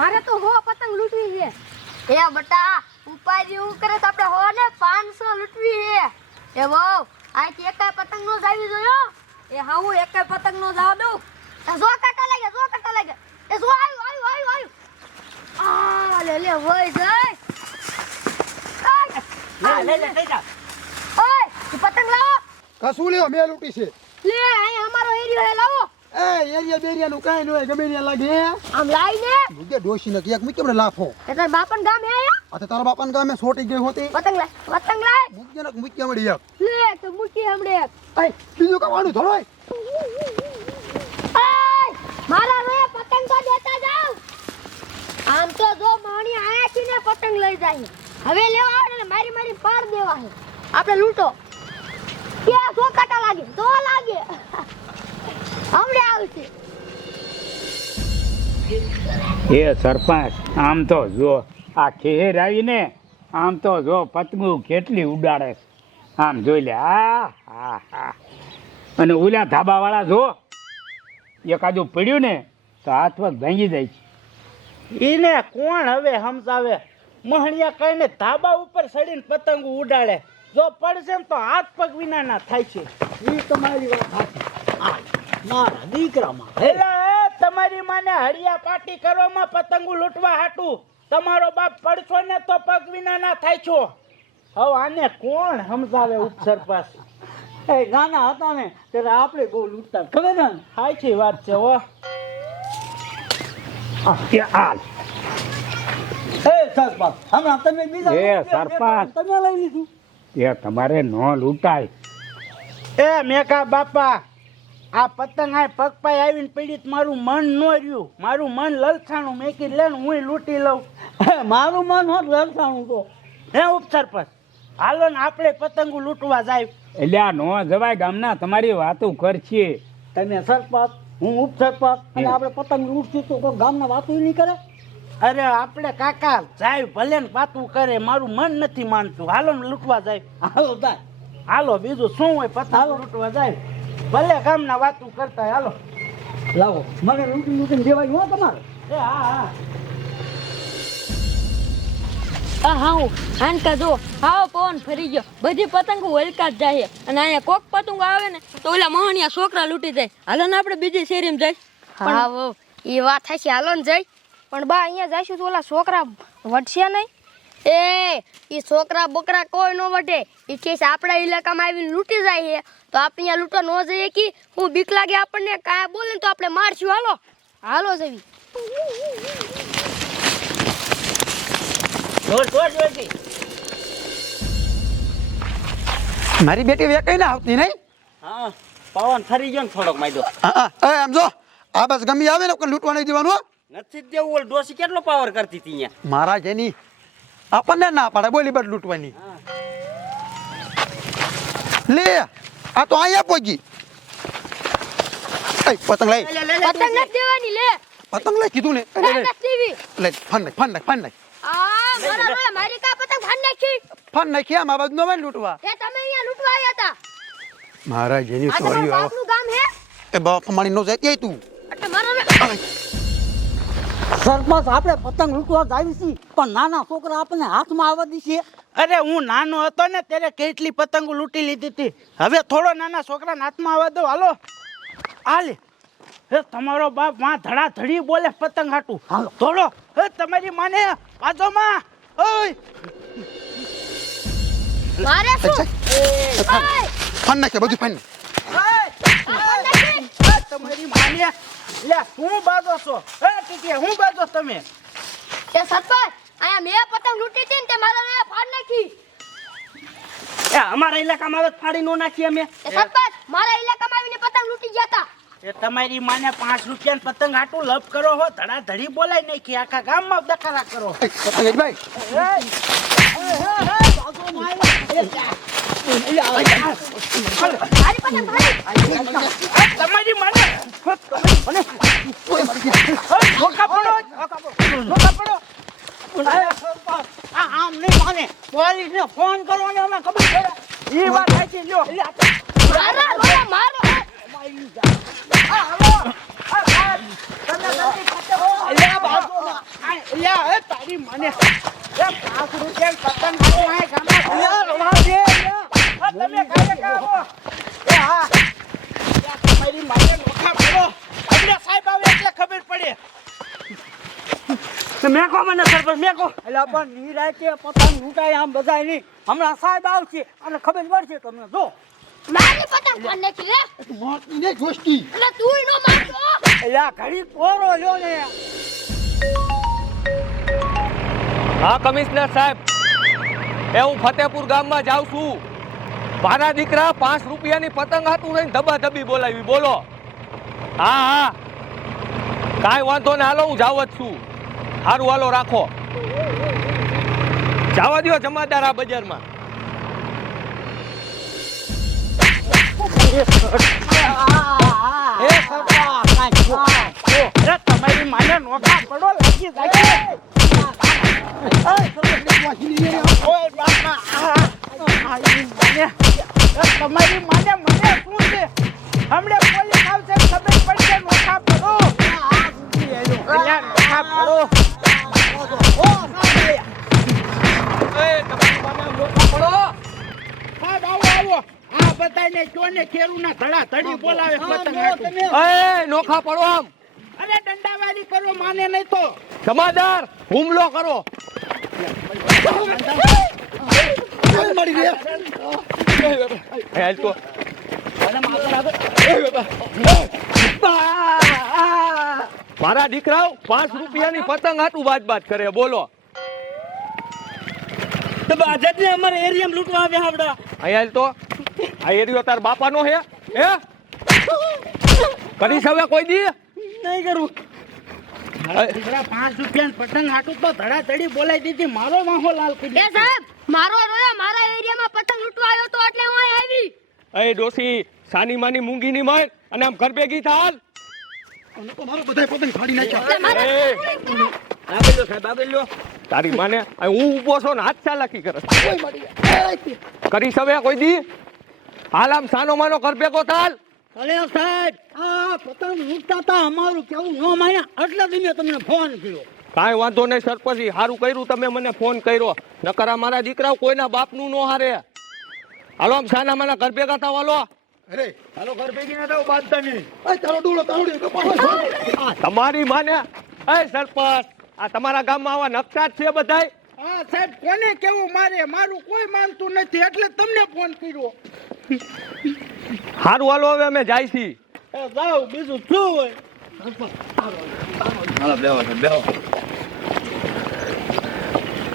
મારે તો હો પતંગ લૂંટવી છે. એ બટા ઉપાય જેવું કરે તો આપણે હો ને 500 લૂંટવી છે. એ બહુ આ એકાય પતંગ નો જાવી જોયો. એ હા હું એક પતંગ નો જાવ દઉં. જો કાટા લાગે એ જો આવ્યું આ લે હોય જાય લે થઈ જા. ઓય ઈ પતંગ લાવો. કશું લ્યો મેં લૂંટી છે. લે અહીં અમારો એરિયો હે લાવો. એ એરિયા બેરિયાનું કાંઈ ન હોય ગમે ત્યાં લાગે આમ લાઈને મુજે ડોશી ને ક્યાંક મૂકી લાફો એટલે બાપન ગામ હે આયા આ તો તારા બાપાને ગામે છોટી ગઈ હોતી પતંગ લાય મૂકી ને મૂકી મળી એક લે તો મૂકી હમડે એ બીજું કવાનું થોડોય આય મારા રે પતંગ તો દેતા જાવ. આમ તો જો માણી આયાથી ને પતંગ લઈ જાય હવે લેવા આવે ને મારી પાર દેવા હે આપણે લૂંટો કે સો કાટા લાગે તો લાગે હમડે આવશે. એ સરપંચ આમ તો જો આ ખેર આવીને આમ તો જો પતંગો કેટલી ઉડાડે છે. આમ જોઈ લે હા અને ઓલા ધાબાવાળા જો એકાદું પડ્યું ને તો હાથ પગ ભાંગી જાય છે. ઈને કોણ હવે સમજાવે? મહણિયા કઈને ધાબા ઉપર ચડીને પતંગ ઉડાડે. જો પડશે ને તો હાથ પગ વિનાના થાય છે. ઈ તમારી વાત સાચી. આ મારા દીકરામાં એટલે તમારી માને હળિયા પાટી કરવામાં પતંગો લૂંટવા હાટું તમારો બાપ પડશો ને તો પગ વિનાના થાય છો. હવે આને કોણ સમજાવે ઉપસરપાસ? એ નાના હતા ને ત્યારે આપણે બહુ લૂંટતા ખબર ને. સાચી વાત છે હો. એ હાલ એ સરપંચ હમણાં તમે બીજા એ સરપંચ. તમે લઈ લીધું. એ તમારે ન લૂંટાય. એ મેકા બાપા આ પતંગ આ પગ પાય આવીને પડી મારું મન ન રહ્યું. મારું મન લલસાણું મેં કીધું લે ને હું લૂંટી લઉં. મારું મન હોત લડસાણું તો. હે ઉપસરપંચ હાલો ને આપણે પતંગો લૂંટવા જાય. એટલે આ નો જવાય ગામના તમારી વાતો કરશે. તમે સરપંચ હું ઉપસરપંચ અને આપણે પતંગ લૂંટશું તો કોઈ ગામના વાતો નહીં કરે. અરે આપણે કાકા જાય ભલે ને પાતું કરે મારું મન નથી માનતું. હાલો ને લૂંટવા જાય. હાલો દાય હાલો બીજું શું હોય પતંગ લૂંટવા જાય. ભલે ગામના વાતું કરતા હોય. હાલો લાવો મને લૂંટીને દેવાય હો તમારે. એ હા આ હા આનકા જો હાવ પવન ફરી ગયો બધી પતંગો હલકા જ જાય અને અહીંયા કોક પતંગો આવે ને તો ઓલા મહણિયા છોકરા લૂંટી જાય. હાલો ને આપણે બીજી શેરીમાં જાય. હા વો એ વાત થાય છે હાલો ને જઈ. પણ બા અહીંયા જઈશું તો ઓલા છોકરા વટશે નહીં. એ છોકરા બોકરા કોઈ ન વટે. એ કે આપણા ઇલાકામાં આવીને લૂંટી જાય છે તો આપણે અહીંયા લૂંટવા ન જઈએ કે હું બીક લાગે આપણને કાંઈ બોલે તો આપણે મારશું. હાલો જવી. મારી બેટી વેકાઈ ના આવતી નહીં. હા પવન ફરી ગયો ને થોડોક માયદો. આમ જો આ બસ ગમી આવે ને કોઈ લૂંટવા નહીં દેવાનું હો. નથી દેવું ઓલ ડોસી કેટલો પાવર કરતી હતી અહીંયા. મારા જેની આપણને ના પાડે બોલી બદ લૂંટવાની. લે આ તો અહીંયા પહોંચી. એ પતંગ લઈ પતંગ નથી દેવાની લે. પતંગ લઈ કીધું ને લે ફન નાખ મારી કા પતંગ ભાન નાખી. ફન નાખી આમ આ બાજુ નો લૂંટવા. એ તમે અહીંયા લૂંટવા આવ્યા હતા. મારા જેની આ તમારા સોરી બાપનું ગામ હે. એ બાપ મારી નો જાય તું. એટલે મારા સરપંચ આપણે પતંગ લૂંટવા જાવી છીએ પણ નાના છોકરા આપણને હાથમાં આવવા દીશે. અરે હું નાનો હતો ને ત્યારે કેટલી પતંગો લૂંટી લીધી હતી. હવે થોડો નાના છોકરાના હાથમાં આવવા દો. હાલો હાલે. હે તમારો બાપ માં ધડાધડી બોલે પતંગ હાટું. હાલો થોડો. હે તમારી માને બાજોમાં. ઓય મારે શું? ફન નાખે બધું ફન. તમારી માને લે હું બાજો છો. હે ટીકે હું બાજો તમે. એ સરપંચ આયા મેં પતંગ લૂંટી હતી ને તે મારા રે ફાડ નાખી. એ અમારા ઇલાકામાં હવે ફાડી નો નાખી અમે. એ સરપંચ મારા ઇલાકામાં આવીને પતંગ લૂંટી ગયા હતા. એ તમારી માને 5 રૂપિયાની પતંગ હાટું લપ કરો હો. ધડાધડી બોલાય નાખી આખા ગામમાં દકારા કરો. પતંગ ભાઈ તમારી માને ધોકા પડો. આમ નહીં માને પોલીસને ફોન કરો ને અમે ખબર પડે. એ વાત સાચી લ્યો. મારો તમે અલ્યા બાજુ અલ્યા એ તારી મને એ 5 રૂપિયા પતંગ હાટું આય ગામમાં અલ્યા રવા દે અલ્યા તમે કાય કાવો એ હા તમારી મને નોખા પડો અમને સાહેબ આવે એટલે ખબર પડે મેકો મને સરપંચ મેકો એટલે પણ નિરાતે પતંગ લૂંટાય આમ બધાય નહીં હમણાં સાહેબ આવશે અને ખબર પડશે તમને જો મારી પતંગ કોણ નથી લે મારતી ને જોસ્તી એટલે તુંય નો મારતો એટલે ઘડી પોરો લ્યો ને હા કમિશનર સાહેબ એ હું ફતેપુર ગામમાં જાઉં છું મારા દીકરા 5 રૂપિયાની પતંગ હાટું રહીને ધબાધબી બોલાવી બોલો હા હા કાંઈ વાંધો ને હાલો હું જાવ જ છું સારું હાલો રાખો જવા દો જમાદાર આ બજારમાં એ સરપા કાઈ તમારી મને નોખા પડો લાગી જાય ઓય બાપા આઈ મને તમારી મને મને શું છે હમણે પોલીસ આવશે ખબર પડશે નોખા પડો અલ્યા નોખા પડો ઓ સાહેબ એ તમારી મને નોખા પડો સાહેબ આવો આ બધાને ચોને ખેરુના ધડા ધડી બોલાવે પતંગ હાટું. એ નોખા પડો આમ અરે દંડાવાળી કરો માને નહીં તો જમાદાર હુમલો કરો મળી ગયા હાલ તો મારા દીકરાઓ 5 રૂપિયાની પતંગ હાટું બાજ કરે બોલો તો બાજતને અમારે એરિયામાં લૂંટવા આવ્યા આપડા અહીંયા તો આ એરિયો તાર બાપાનો હે હે કરીશ હવે કોઈ દી નહીં કરું દીકરા 5 રૂપિયા પતંગ હાટું તો ધડા ધડી બોલાઈ દીધી મારો વાહો લાલ કરી એ સાહેબ મારો રોયા મારા એરિયામાં પતંગ લૂંટવા આવ્યો તો એટલે હું અહીં આવી એ ડોસી સાની માની મૂંગીની માર અને આમ ઘર ભેગી થાલ તો મારો બધા પતંગ ફાડી નાખ્યા એ આગળ લો સાહેબ આગળ લો તારી માને આ હું ઊભો છો ને હાથ ચાલાકી કરે કરીશ હવે કોઈ દી હાલ આમ સાનો માનો ઘર ભેગો થાલ અરે સાહેબ આ પતંગ લૂંટતા હતા અમારું કેવું ન માન્યા એટલે જ મેં તમને ફોન કર્યો કાંઈ વાંધો નહીં સરપંચ સારું કર્યું તમે મને ફોન કર્યો નકર આ મારા દીકરાઓ કોઈના બાપનું ન હારે હાલો આમ સાના માના ઘર ભેગા થાવ હાલો અરે હાલો ઘર ભેગી ના થાવ બાંધતા નહીં એ તારો ડોળો તાવડી કપાળો તમારી માને એ સરપંચ આ તમારા ગામમાં આવા નકશા જ છે બધાય હા સાહેબ કોને કેવું મારે મારું કોઈ માનતું નથી એટલે તમને ફોન કર્યો સારું હાલો હવે અમે જાય છી એ જાઓ બીજું શું હોય હાલો બેહો બેહો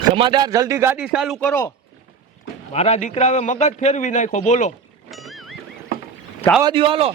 જમાદાર જલ્દી ગાડી ચાલુ કરો મારા દીકરા હવે મગજ ફેરવી નાખો બોલો જવા દો હાલો